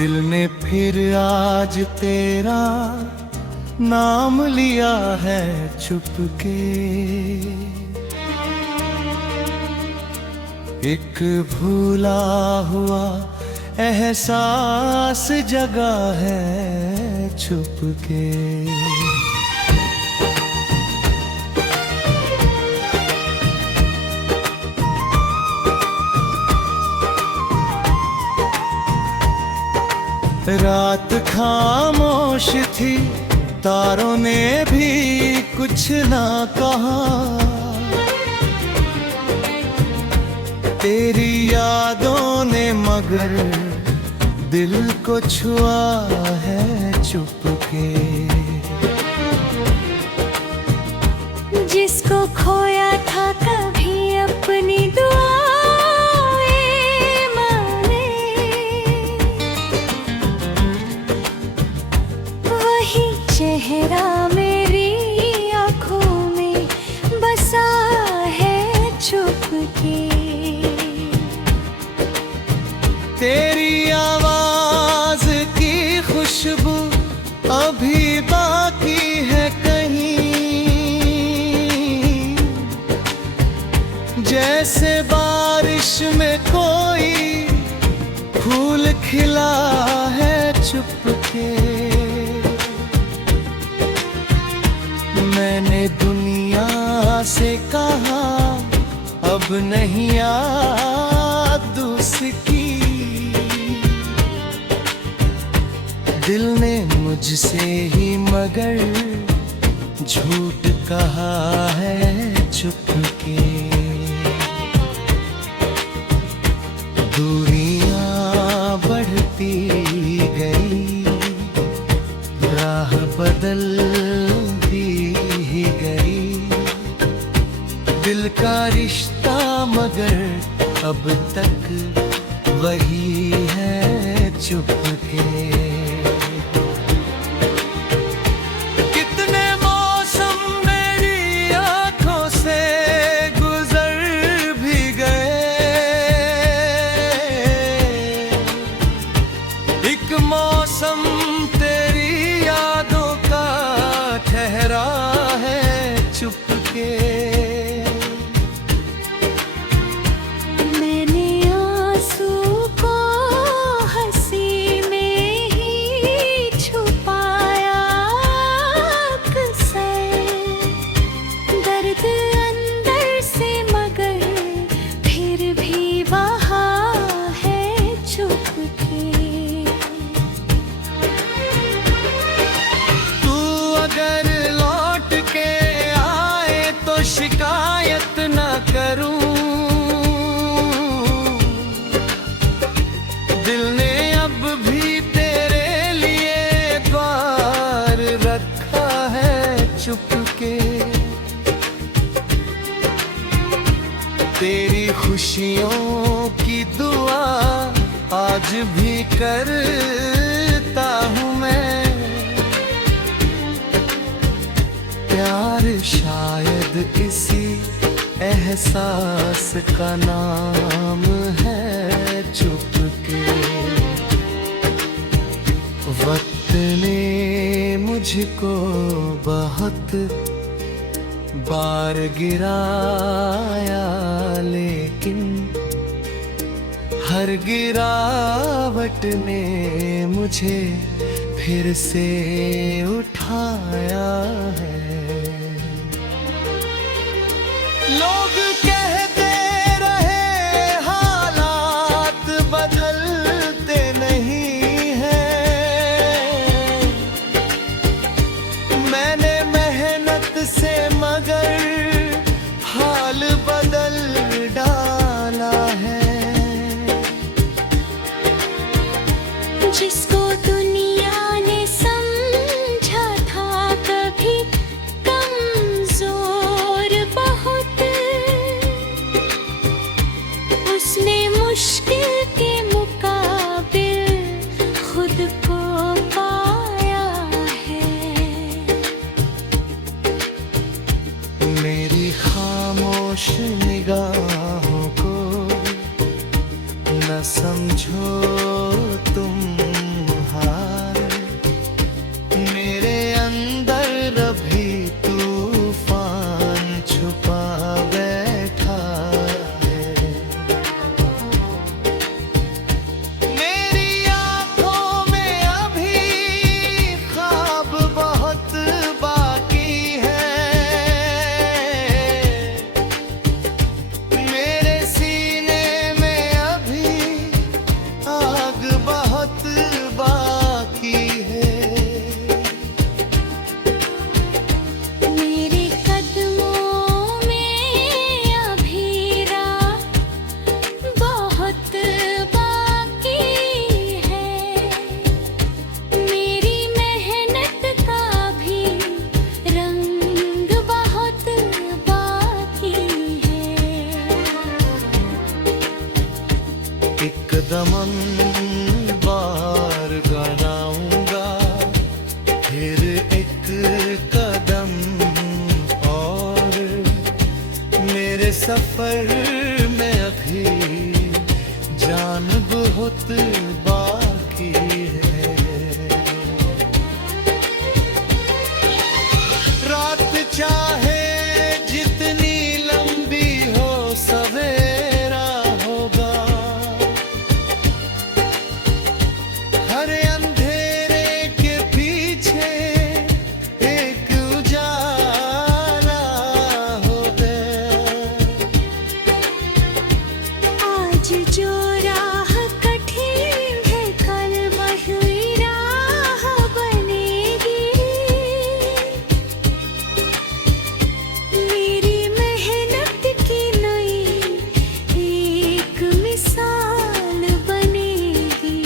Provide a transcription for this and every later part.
दिल ने फिर आज तेरा नाम लिया है चुपके। एक भूला हुआ एहसास जगा है चुपके। रात खामोश थी, तारों ने भी कुछ ना कहा। तेरी यादों ने मगर दिल को छुआ है चुपके। जिसको खोया था कभी अपनी दुआएं माने, वही चेहरा मेरी आँखों में बसा है चुपके। तेरी आवाज की खुशबू अभी बाकी है कहीं, जैसे बारिश में कोई फूल खिला है चुपके। मैंने दुनिया से कहा अब नहीं याद उसकी। दिल ने मुझसे ही मगर झूठ कहा है चुपके। दूरियां बढ़ती गई, राह बदलती ही गई। दिल का रिश्ता मगर अब तक वही है चुपके। मौसम तेरी यादों का ठहरा है चुपके। मैंने आंसू को हंसी में ही छुपाया अक्सर। दर्द अंदर से मगर फिर भी बहा है चुपके। अगर लौट के आए तो शिकायत न करूं। दिल ने अब भी तेरे लिए द्वार रखा है चुपके। तेरी खुशियों की दुआ आज भी करता हूँ मैं। प्यार शायद इसी एहसास का नाम है चुपके। वक्त ने मुझको बहुत बार गिराया, लेकिन हर गिरावट ने मुझे फिर से उठाया है। लोग कहते रहे हालात बदलते नहीं हैं। मैंने मेहनत से मगर हाल बदल डाला है। जिसको दुनिया ने समझा था कभी कमजोर बहुत, उसने मुश्किल के मुकाबिल खुद को पाया है। मेरी खामोश निगाहों को न समझो तुम कदम बार बनाऊंगा, फिर एक कदम और। मेरे सफर में अभी जान बहुत बाकी है। रात चाहे जितनी लंबी हो, सवेरा होगा। हर अंधेरे के पीछे एक उजाला होगा। आज जो राह कठिन है, कल वही राह बनेगी। मेरी मेहनत की नई एक मिसाल बनेगी।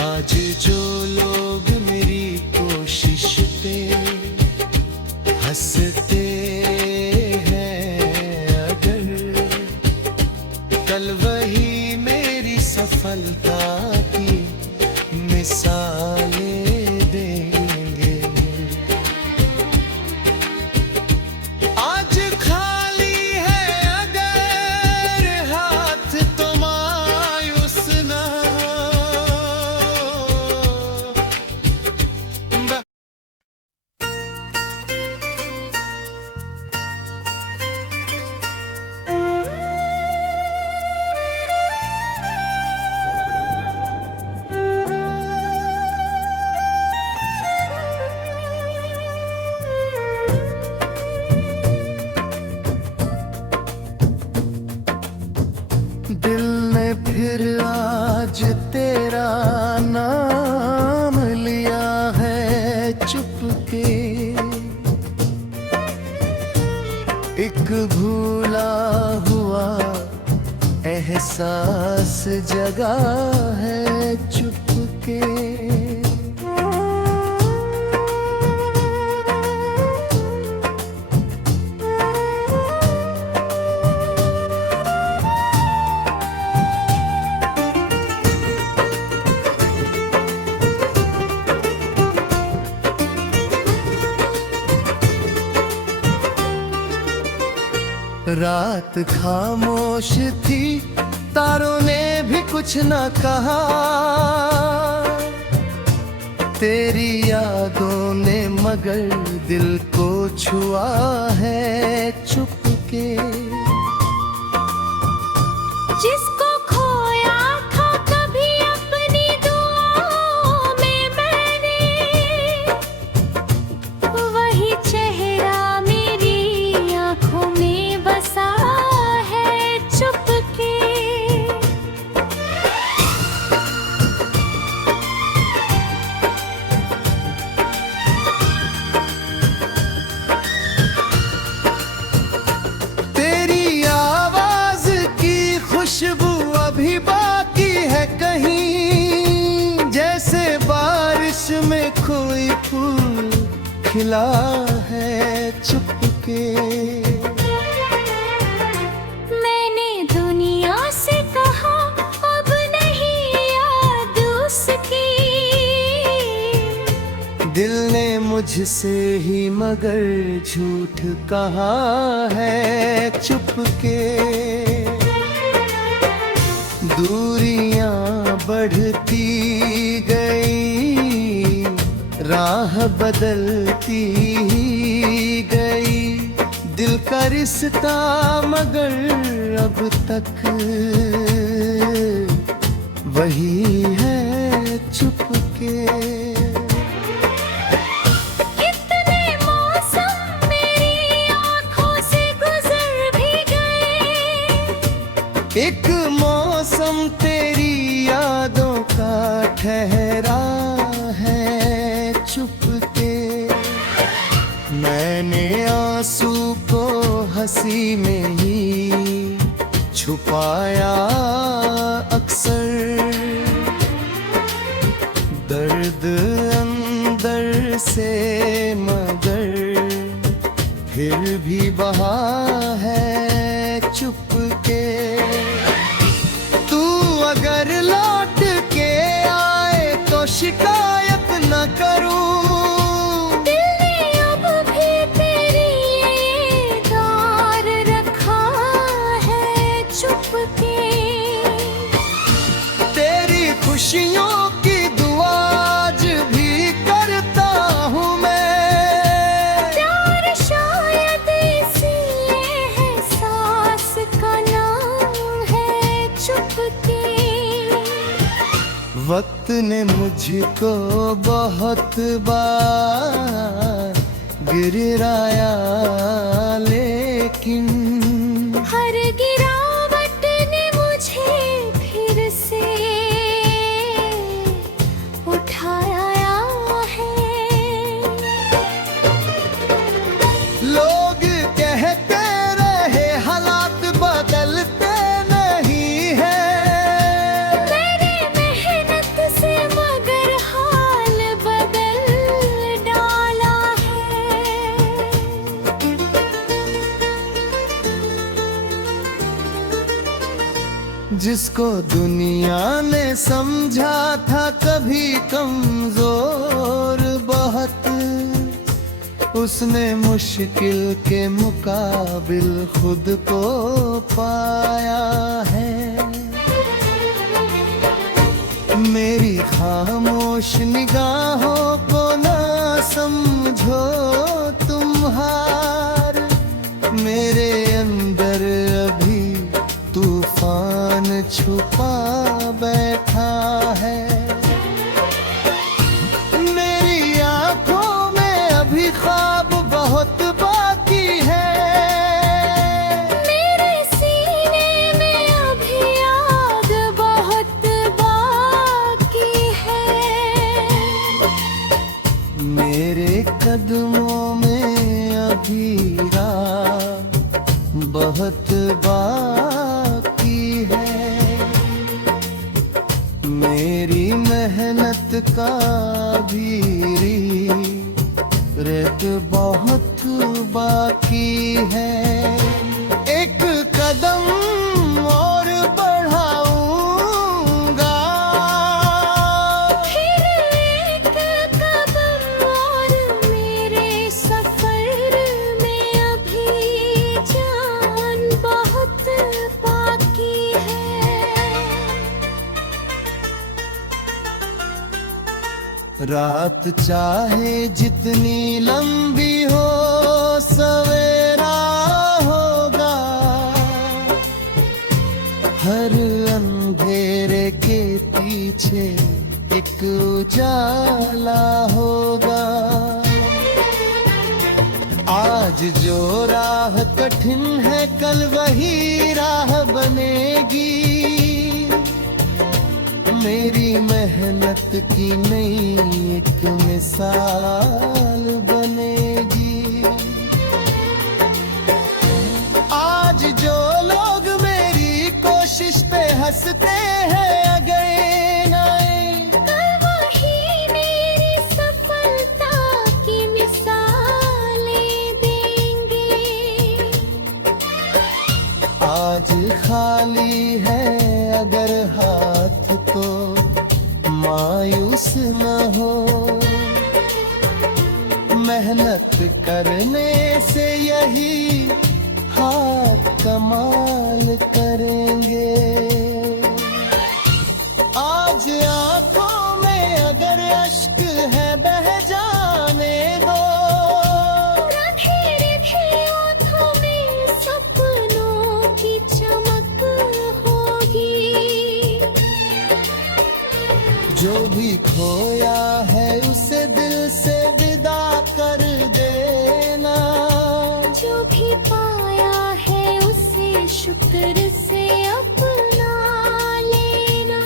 आज जो लोग मेरी कोशिश पे हंसते हैं, अगर कल वही मेरी सफलता की मिसालें देंगे। आज खाली है अगर हाथ, तो मायूस ना हो। दिल ने फिर आज तेरा नाम लिया है चुपके। एक भूला हुआ एहसास जगा है चुपके। रात खामोश थी, तारों ने भी कुछ न कहा। तेरी यादों ने मगर दिल को छुआ है चुपके। जिसको खोया था कभी अपनी दुआओं में मैंने, वही चेहरा मेरी आंखों में बसा है चुपके। तेरी आवाज की खुशबू अभी बाकी है कहीं, जैसे बारिश में कोई फूल खिला है चुपके। मैंने दुनिया से कहा अब नहीं याद उसकी। दिल ने मुझसे ही मगर झूठ कहा है चुपके। दूरियां बढ़ती गई, राह बदलती गई। दिल का रिश्ता मगर अब तक वही है चुपके। कितने मौसम मेरी आंखों से गुजर भी गए। एक मौसम तेरी यादों का ठहरा है चुपके। मैंने आंसू को हंसी में ही छुपाया अक्सर। दर्द अंदर से मगर फिर भी बहा है चुपके। वक्त ने मुझको बहुत बार गिराया, लेकिन हर गिरावट ने मुझे फिर से उठाया है। लोग कहते रहे हालात बदलते नहीं हैं, मेरी मेहनत से मगर हाल बदल डाला है। जिसको दुनिया ने समझा था कभी कमजोर बहुत, उसने मुश्किल के मुकाबिल खुद को पाया है। मेरी खामोश निगाहों को ना समझो तुम हार, मेरे अंदर अभी तूफान छुपा बैठा है। मेरी आंखों में अभी ख्वाब बहुत बाकी है, मेरे सीने में अभी आग बहुत बाकी है। मेरे कदमों में अभी राह बहुत बाकी है। मेरी मेहनत का भी रेत बहुत बाकी है। एक कदम और बढ़ाऊंगा, फिर एक कदम और मेरे सफर में अभी जान बहुत बाकी है। रात चाहे जितनी लंबी हो सवेरा होगा, हर अंधेरे के पीछे एक उजाला होगा। आज जो राह कठिन है कल वही राह बनेगी, मेरी मेहनत की नई एक मिसाल बनेगी। आज जो लोग मेरी कोशिश पे हंसते हैं अगर नाए, कल वही मेरी सफलता की मिसालें देंगे। आज खाली है अगर हाथ तो मायूस न हो, मेहनत करने से यही हाथ कमाल करेंगे। आज आंखों में अगर अश्क है बह जाने दो, अंधेरे भी आँखों में सपनों की चमक होगी। जो भी खोया है उसे दिल से विदा कर देना, जो भी पाया है उसे शुक्र से अपना लेना।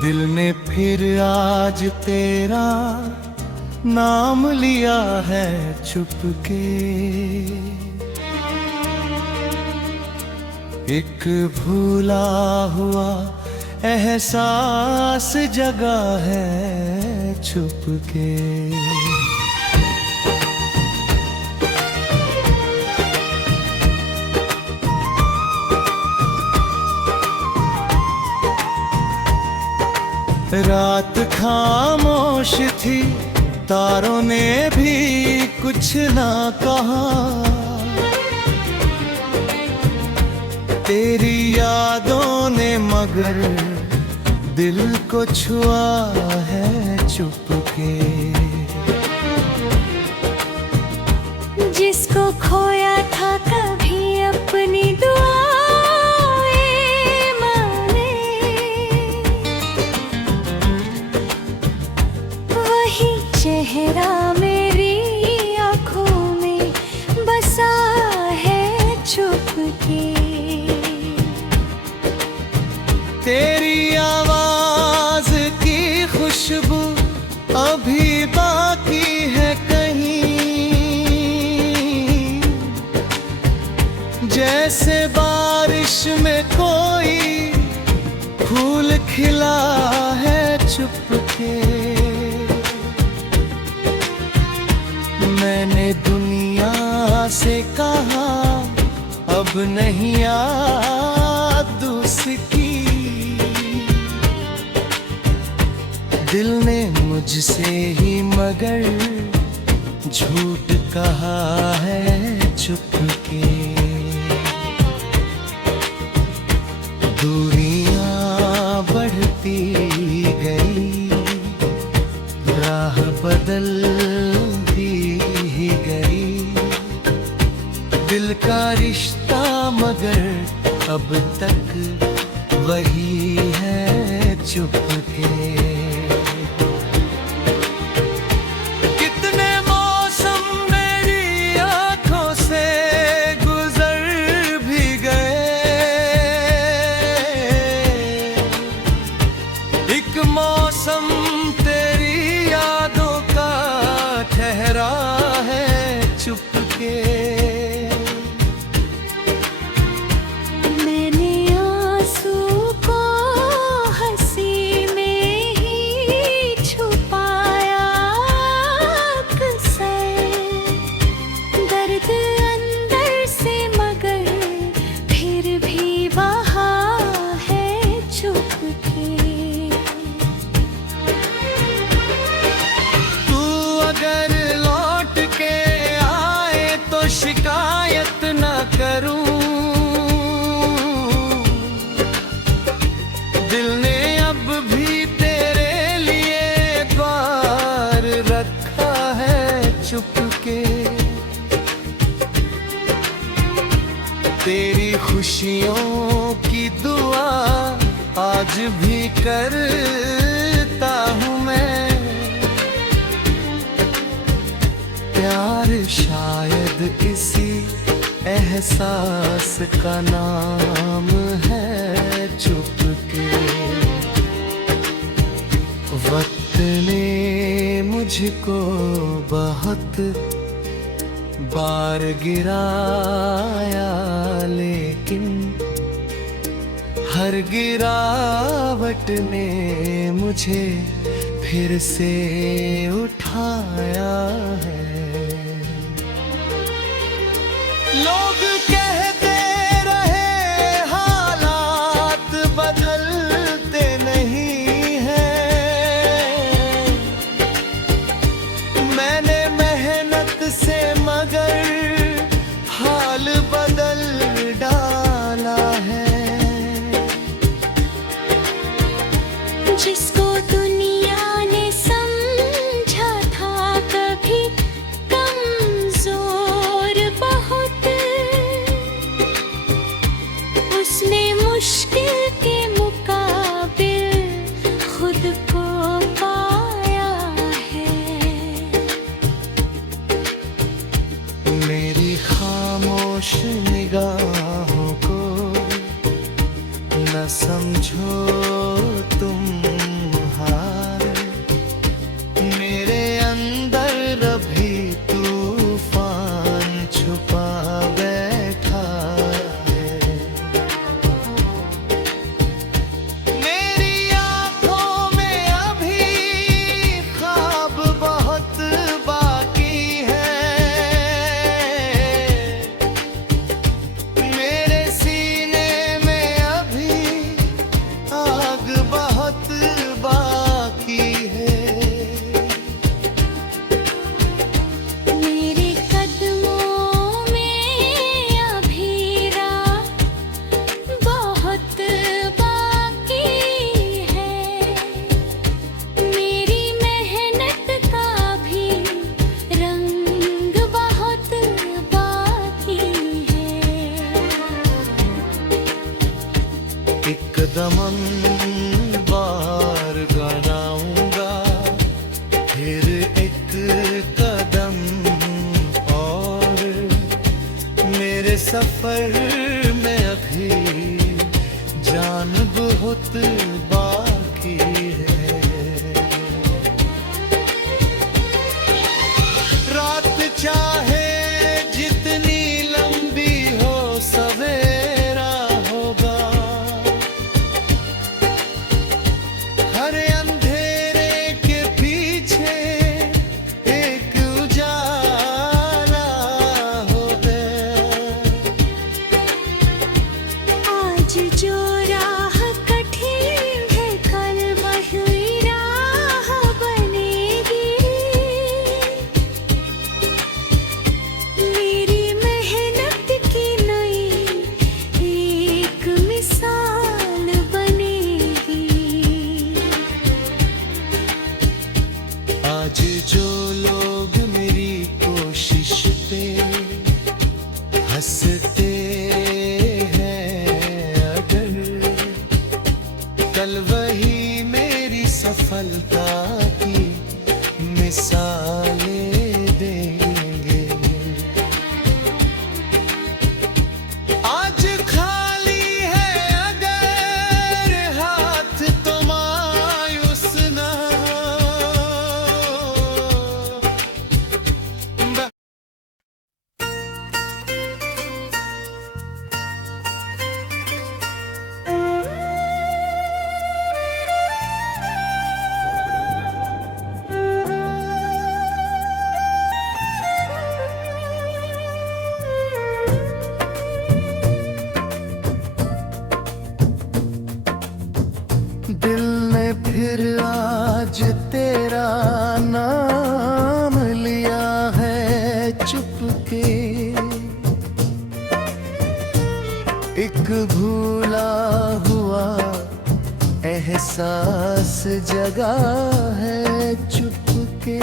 दिल ने फिर आज तेरा नाम लिया है छुपके, एक भूला हुआ एहसास जगा है छुपके। रात खामोश थी, तारों ने भी कुछ ना कहा। तेरी यादों ने मगर दिल को छुआ है चुपके। जिसको खोया था कभी अपनी दुआएं माने, वही चेहरा मेरी आंखों में बसा है चुपके। तेरी आवाज की खुशबू अभी बाकी है कहीं, जैसे बारिश में कोई फूल खिला है चुपके। मैंने दुनिया से कहा अब नहीं याद उसकी, दिल ने मुझसे ही मगर झूठ कहा है चुपके। दूरियां बढ़ती गई, राह बदलती ही गई, दिल का रिश्ता मगर अब तक वही है चुपके। कितने मौसम मेरी आंखों से गुजर भी गए, एक मौसम तेरी यादों का ठहरा है चुपके। शिकायत न करूं, दिल ने अब भी तेरे लिए द्वार रखा है चुपके। तेरी खुशियों की दुआ आज भी करता हूँ मैं। प्यार शायद इसी एहसास का नाम है चुपके। वक्त ने मुझको बहुत बार गिराया, लेकिन हर गिरावट ने मुझे फिर से उठाया है। लोग कहते रहे हालात बदलते नहीं हैं, मैंने मेहनत से मगर हाल बदल डाला है। जिसको दुनिया ने समझा था कभी कमजोर बहुत, उसने मुश्किल के मुकाबिल खुद को पाया है। मेरी खामोश निगाहों को न समझो तुम हार, मेरे अंदर अभी तूफान छुपा बैठा है। मेरी आंखों में अभी ख्वाब बहुत बाकी है, सफर में अभी जान बहुत बाकी है। रात चाहे जितनी लंबी हो सवेरा होगा, हर अंधेरे के पीछे एक उजाला होगा। आज जो राह कठिन है कल वही राह बनेगी। मेरी मेहनत की नई एक मिसाल बनेगी। आज जो लोग मेरी कोशिश पे हंसते हैं, अगर कल वही मेरी सफलता की मिसालें देंगे। आज खाली है अगर हाथ तो मायूस ना हो। दिल ने फिर आज तेरा नाम लिया है चुपके। एक भूला हुआ एहसास जगा है चुपके।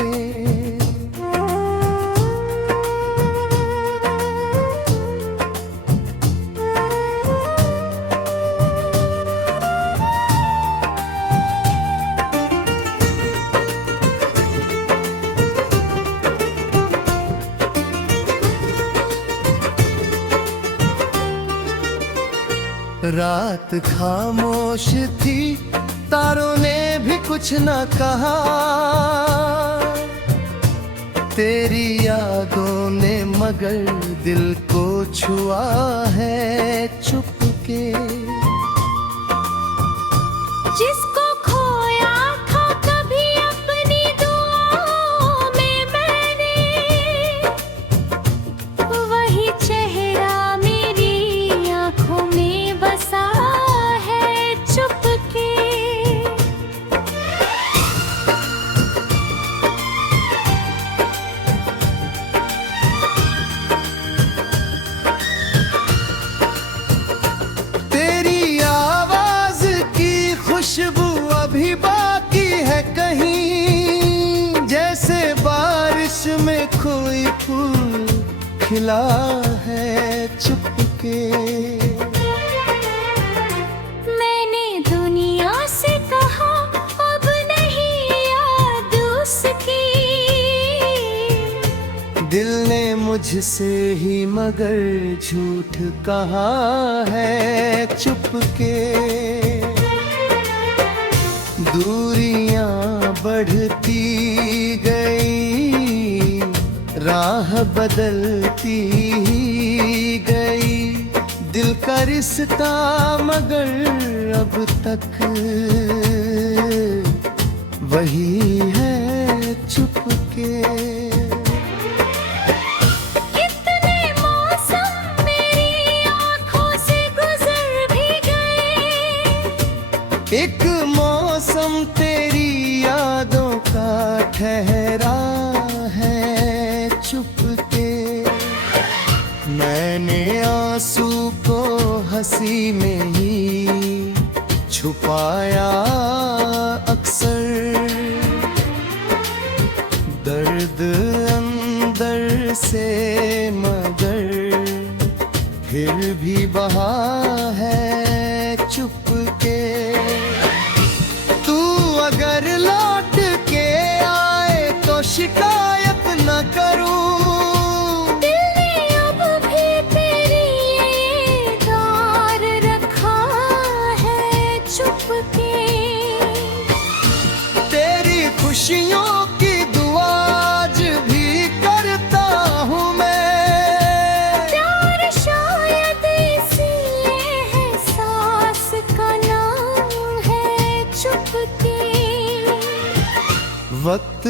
रात खामोश थी, तारों ने भी कुछ न कहा। तेरी यादों ने मगर दिल को छुआ है चुपके। जिसको खोया था कभी अपनी दुआओं में मैंने, वही चेहरा मेरी आंखों में बसा है चुपके। तेरी आवाज की खुशबू अभी बाकी है कहीं, जैसे बारिश में कोई फूल खिला है चुपके। मैंने दुनिया से कहा अब नहीं याद उसकी। दिल ने मुझसे ही मगर झूठ कहा है चुपके। दूरियां बढ़ती गई, राह बदलती ही गई। दिल का रिश्ता मगर अब तक वही है चुपके। कितने मौसम मेरी आंखों से गुजर भी गए। एक मौसम तेरी यादों का ठहरा है चुपके। मैंने आंसू को हंसी में ही छुपाया अक्सर। दर्द अंदर से मगर फिर भी बहा है चुपके। तू अगर लौट के आए तो शिकायत न करूं। दिल ने अब भी तेरी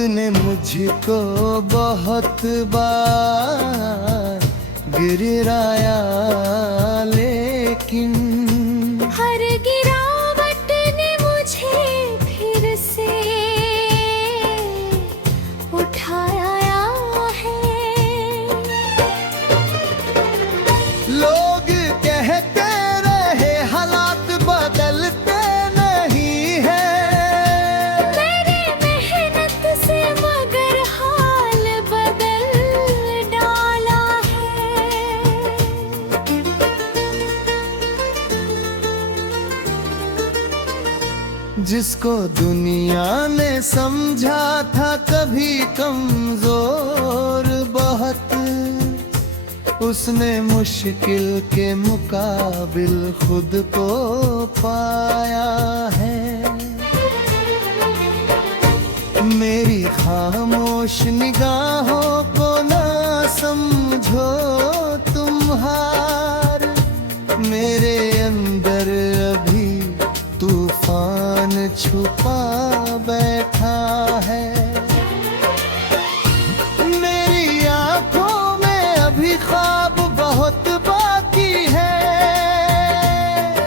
ने मुझको बहुत बार गिराया, लेकिन हर गिरावट ने मुझे फिर से उठाया है। लोग कहते रहे हालात बदलते नहीं है, मेरी मेहनत से मगर हाल बदल डाला है। जिसको दुनिया ने समझा था कभी कमजोर बहुत, उसने मुश्किल के मुकाबिल खुद को पाया है। मेरी खामोश निगाहों को ना समझो तुम हार, मेरे अंदर अभी तूफान छुपा बैठा है। मेरी आंखों में अभी ख्वाब बहुत बाकी है,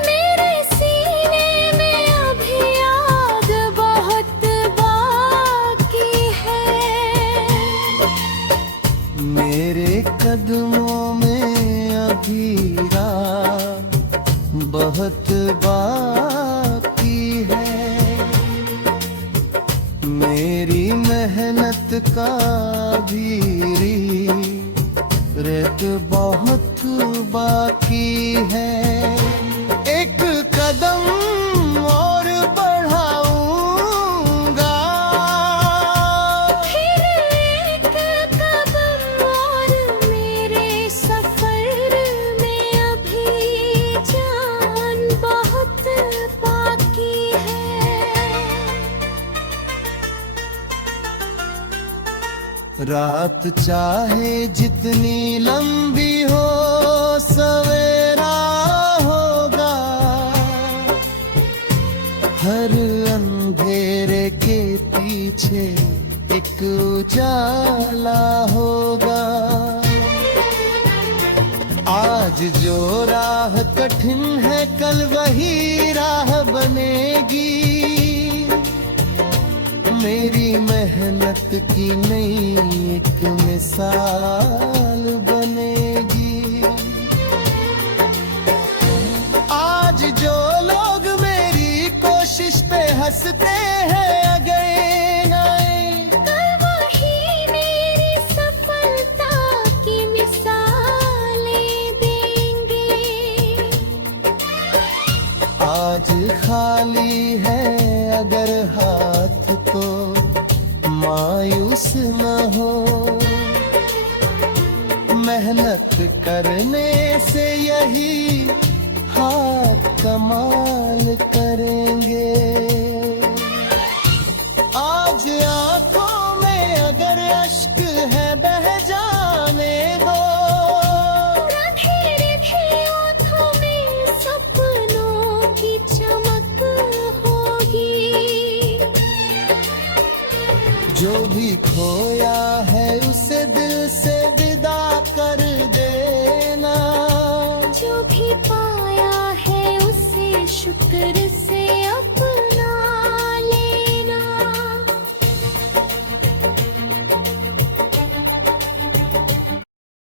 मेरे सीने में अभी आग बहुत बाकी है। मेरे कदमों में अभी राह बहुत बाकी है। मेरी मेहनत का भी रेत बहुत बाकी है। एक कदम और बढ़ाऊंगा, फिर एक कदम और मेरे सफर में अभी जान बहुत बाकी है। रात चाहे जितनी लंबी हो सवेरा होगा, हर अंधेरे के पीछे एक उजाला होगा। आज जो राह कठिन है कल वही राह बनेगी, मेरी मेहनत की नई एक मिसाल बनेगी। आज जो लोग मेरी कोशिश पे हंसते हैं अगेन आए, कल वही मेरी सफलता की मिसालें देंगे। आज खाली है अगर हाथ तो मायूस न हो, मेहनत करने से यही हाथ कमाल करेंगे। आज आंखों में अगर अश्क है बह जाने दो, अंधेरे भी आँखों में सपनों की चमक होगी। जो भी खो